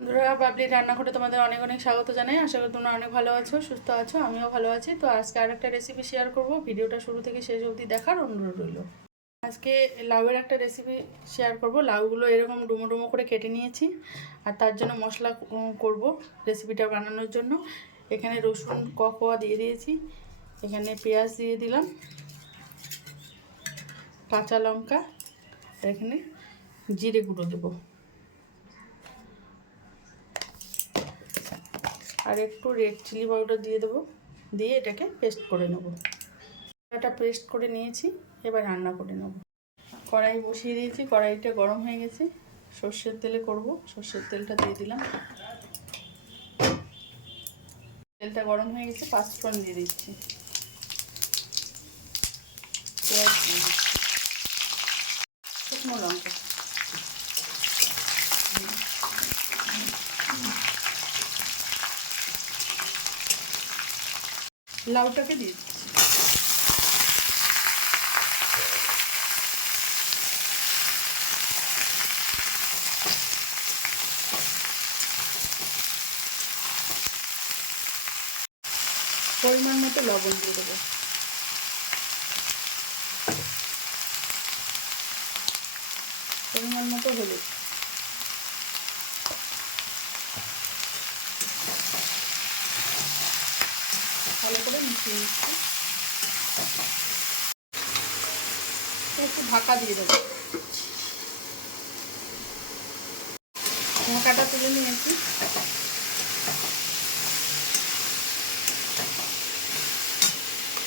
বন্ধুরা, বাবলি রান্নাঘরে তোমাদের অনেক অনেক স্বাগত জানাই। আশা করি তোমরা অনেক ভালো আছো, সুস্থ আছো, আমিও ভালো আছি। তো আজকে আরেকটা রেসিপি শেয়ার করব, ভিডিওটা শুরু থেকে শেষ অবধি দেখার অনুরোধ রইল। আজকে লাউয়ের একটা রেসিপি শেয়ার করব। লাউগুলো এরকম ডুমো ডুমো করে কেটে নিয়েছি, আর তার জন্য মশলা করব রেসিপিটা বানানোর জন্য। এখানে রসুন কোয়া দিয়ে দিয়েছি, এখানে পেঁয়াজ দিয়ে দিলাম, কাঁচা লঙ্কা, আর এখানে জিরে গুঁড়ো দেবো, আর একটু রেড চিলি পাউডার দিয়ে দেবো, দিয়ে এটাকে পেস্ট করে নেব। এটা পেস্ট করে নিয়েছি, এবার রান্না করে নেব। কড়াই বসিয়ে দিয়েছি, কড়াইটা গরম হয়ে গেছে। সর্ষের তেলে করব, সর্ষের তেলটা দিয়ে দিলাম। তেলটা গরম হয়ে গেছে, পাঁচফোড়ন দিয়ে দিচ্ছি, পেঁয়াজ দিয়ে দিচ্ছি, শুকনো লঙ্কা, লাউটাকে দিয়ে দিচ্ছি। পরিমাণ মতো লবণ দিয়ে দেবো, পরিমাণ মতো হলুদ, ভালো করে মিশিয়ে নিচ্ছি। একটু ঢাকা দিয়ে দেবো, ঢাকাটা তুলে নিয়েছি।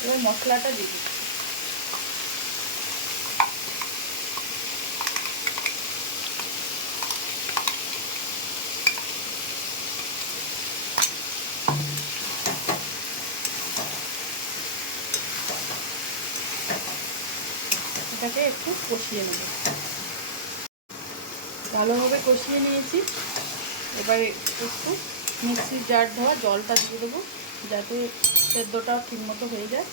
এবার মশলাটা দিয়ে দিচ্ছি। এটাকে একটু কষিয়ে নেব, ভালোভাবে কষিয়ে নিয়েছি। এবার একটু মিক্সির জার ধোয়া জলটা দিয়ে দেবো, যাতে সেদ্ধটা ঠিকমতো হয়ে যায়।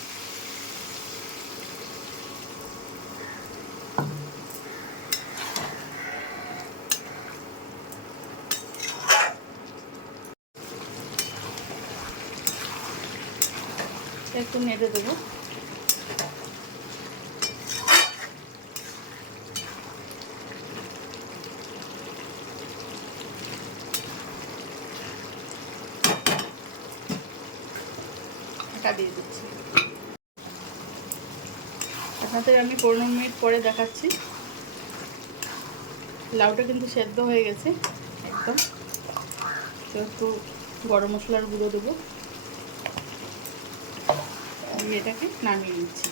একটু নেড়ে দেবো। ঢাকা দিয়ে দিচ্ছি। আপনাদের আমি 15 মিনিট পরে দেখাচ্ছি। লাউটা কিন্তু সেদ্ধ হয়ে গেছে একদম। তো একটু গরম মশলার গুঁড়ো দেবো, দিয়ে এটাকে নামিয়ে নিচ্ছি।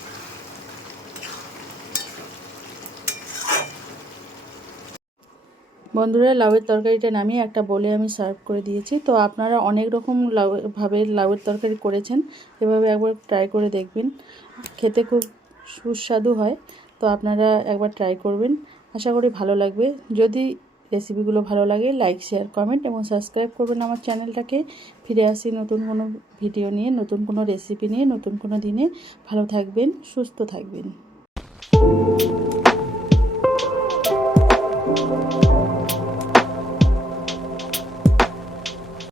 বন্ধুরা, লাউয়ের তরকারিটা নামিয়ে একটা বলে আমি সার্ভ করে দিয়েছি। তো আপনারা অনেক রকম লাউয়ের তরকারি করেছেন, এভাবে একবার ট্রাই করে দেখবেন, খেতে খুব সুস্বাদু হয়। তো আপনারা একবার ট্রাই করবেন, আশা করি ভালো লাগবে। যদি রেসিপিগুলো ভালো লাগে, লাইক, শেয়ার, কমেন্ট এবং সাবস্ক্রাইব করবেন আমার চ্যানেলটাকে। ফিরে আসি নতুন কোনো ভিডিও নিয়ে, নতুন কোনো রেসিপি নিয়ে, নতুন কোনো দিনে। ভালো থাকবেন, সুস্থ থাকবেন।